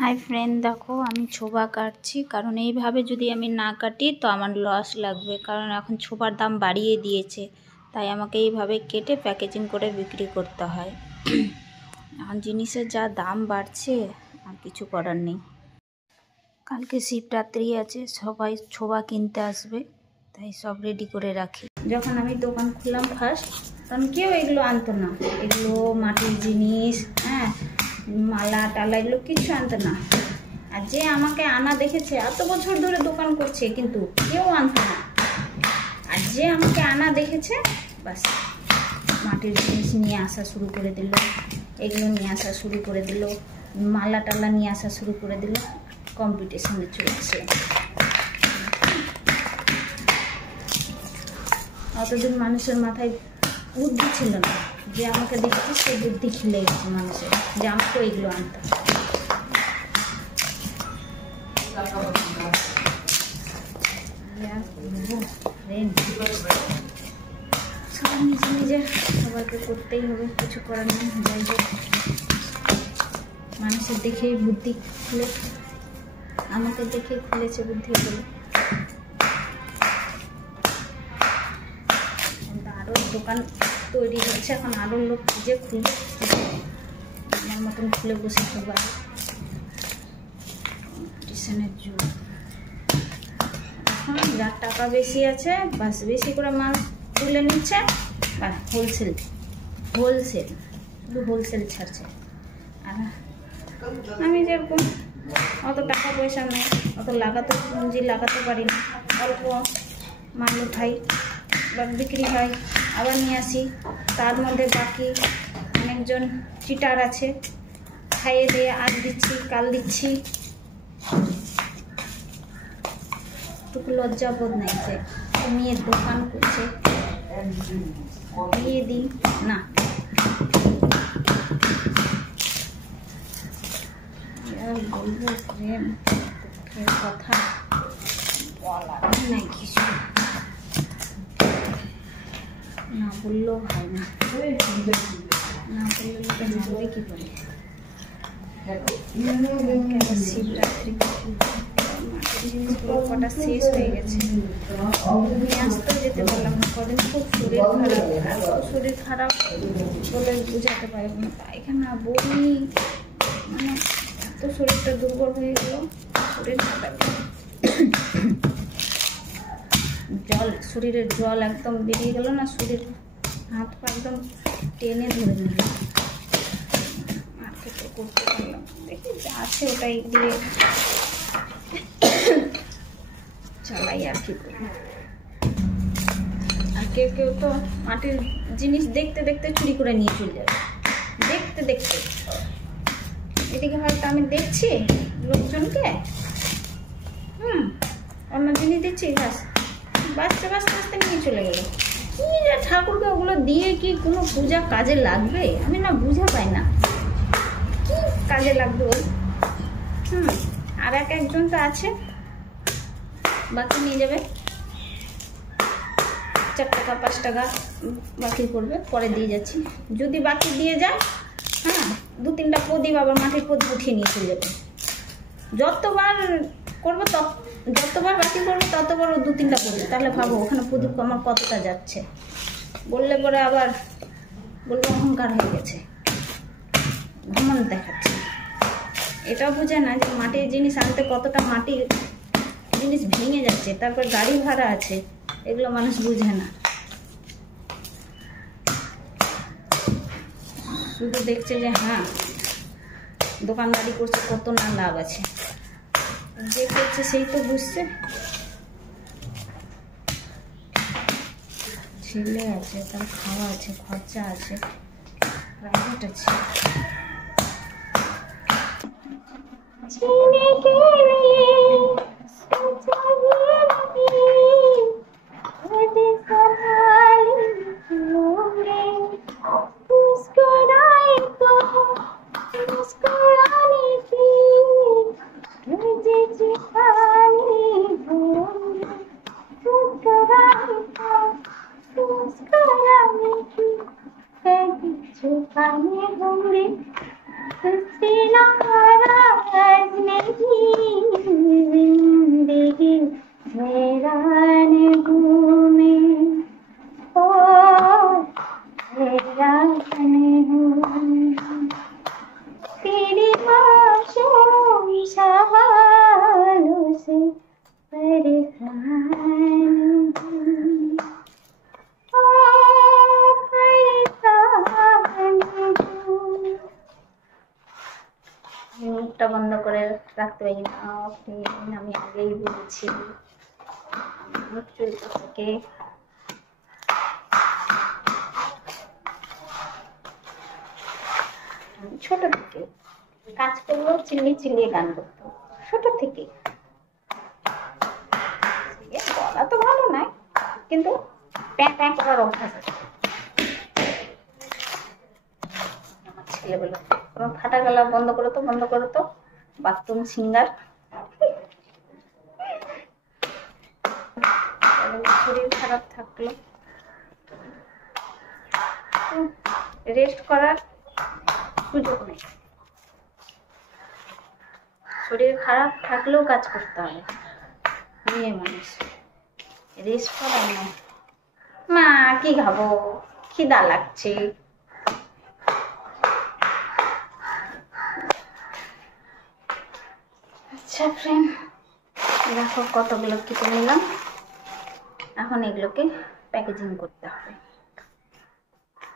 Hi friend, देखो আমি ছোবা কাটছি কারণ এইভাবে যদি আমি না কাটি তো আমার লস লাগবে, কারণ এখন ছোবার দাম বাড়িয়ে দিয়েছে। তাই আমাকে এইভাবে কেটে প্যাকেজিং করে বিক্রি করতে হয়। এখন জিনিসের যা দাম বাড়ছে আর কিছু করার নেই। কালকে শিবরাত্রি আছে, সবাই ছোবা কিনতে আসবে, তাই সব রেডি করে রাখি। যখন আমি দোকান খুললাম ফার্স্ট, তখন কেউ এগুলো আনতো না। এগুলো মাটির জিনিস, মালা টালা এগুলো কিছু আনতো না। আর যে আমাকে আনা দেখেছে, এত বছর ধরে দোকান করছে কিন্তু কেউ আনতো না। আর যে আমাকে আনা দেখেছে, বাস মাটির জিনিস নিয়ে আসা শুরু করে দিল, এগুলো নিয়ে আসা শুরু করে দিল, মালা টালা নিয়ে আসা শুরু করে দিল। কম্পিটিশনে চলে আসলাম। অতদিন মানুষের মাথায় বুদ্ধি ছিল না, যে আমাকে দেখেছি সেই বুদ্ধি খিলে গেছে মানুষের, যে আমাকেও এগুলো আনতাম। সব নিজে নিজে সবাইকে করতেই হবে, কিছু করার নেই। যাই হোক, মানুষের দেখেই বুদ্ধি খুলে, আমাকে দেখে খুলেছে বুদ্ধিগুলো। আরও দোকান তৈরি হচ্ছে, এখন আরও লোক খুঁজে খুলে আমার মতন খুলে বসে সবাই। কম্পিটিশনের যুগ। এখন যার টাকা বেশি আছে, বাস বেশি করে মাল তুলে নিচ্ছে, আর হোলসেল শুধু হোলসেল ছাড়ছে। আর আমি যেরকম অত টাকা পয়সা নেই, অত পুঁজি লাগাতে পারি না। অল্প মাল উঠাই বা বিক্রি হয়, আবার নিয়ে আসি। তার মধ্যে বাকি অনেকজন চিটার আছে, খাইয়ে দিয়ে আজ দিচ্ছি কাল দিচ্ছি। একটু লজ্জাবোধ নেই যে মেয়ের দোকান করছে, দিয়ে দিই না। বলবো প্রেম কথা বলার নাই, কিছু না বললেও হয় না, না বললে লোকে জানবে কি করে। শিবরাত্রি জিনিসগুলো কটা শেষ হয়ে গেছে, নিয়ে আসতেও যেতে পারলাম না। কদিন খুব শরীর খারাপ বলে বোঝাতে পারবো না। পায়খানা বমি, মানে এত শরীরটা দুর্বল হয়ে গেল। শরীর খারাপ, শরীরের জল একদম বেরিয়ে গেল না, শরীর হাত পা একদম টেনে ধরে নিল। মার্কেটে করতে পারলাম, দেখি যা আছে ওটাই দিয়ে চালাই আর কি করবো। আর কেউ কেউ তো মাটির জিনিস দেখতে দেখতে চুরি করে নিয়ে চলে যাবে, দেখতে দেখতে। এদিকে হয়তো আমি দেখছি লোকজনকে, অন্য জিনিস দিচ্ছি, বাঁচতে বাঁচতে বাঁচতে নিয়ে চলে গেল। কি রে ঠাকুরকে ওগুলো দিয়ে কি কোনো পূজা কাজে লাগবে? আমি না বুঝে পাই না কি কাজে লাগবে ওই। আর একজন তো আছে বাকি নিয়ে যাবে, 4 টাকা 5 টাকা বাকি করবে, পরে দিয়ে যাচ্ছি। যদি বাকি দিয়ে যায়, 2-3টা প্রদীপ আবার মাটির প্রদীপ উঠিয়ে নিয়ে চলে যাবে। যতবার করবো যতবার বাকি করবো ততবার 2-3টা প্রদীপ। তাহলে ভাবো ওখানে প্রদীপ আমার কতটা যাচ্ছে। বললে পরে আবার বলবো অহংকার হয়ে গেছে, ঘমন দেখাচ্ছে। এটাও বোঝে না যে মাটির জিনিস আনতে কতটা মাটির জিনিস ভেঙে যাচ্ছে, তারপর গাড়ি ভাড়া আছে, এগুলো মানুষ বুঝে না। শুধু দেখছে যে দোকানদারি করছে, কত না লাভ আছে। যে করছে সেই তো বুঝছে। ছেলে আছে, তার খাওয়া আছে, খরচা আছে, প্রাইভেট আছে। छुपाने होंगे, চোখটা বন্ধ করে রাখতে পারি না, আমি আগেই বলেছি। থেকে ছোট থেকে কাজ করলেও চিল্লিয়ে চিল্লিয়ে গান করতো, ছোট থেকে। গলা তো ভালো নয়, কিন্তু প্যাঁ প্যাঁ করার অভ্যাস আছে আমার ছেলেবেলা। ফাটা গলা বন্ধ করো তো, বন্ধ করো তো, বাথরুম সিঙ্গার। শরীর খারাপ থাকলো, রেস্ট করার সুযোগ নেই। শরীর খারাপ থাকলেও কাজ করতে হবে, মেয়ে মানুষ রেস্ট করার না। মা কি খাবো, খিদা লাগছে। আচ্ছা ফ্রেন্ড, দেখো কতগুলো কেটে নিলাম। এখন এগুলোকে প্যাকেজিং করতে হবে।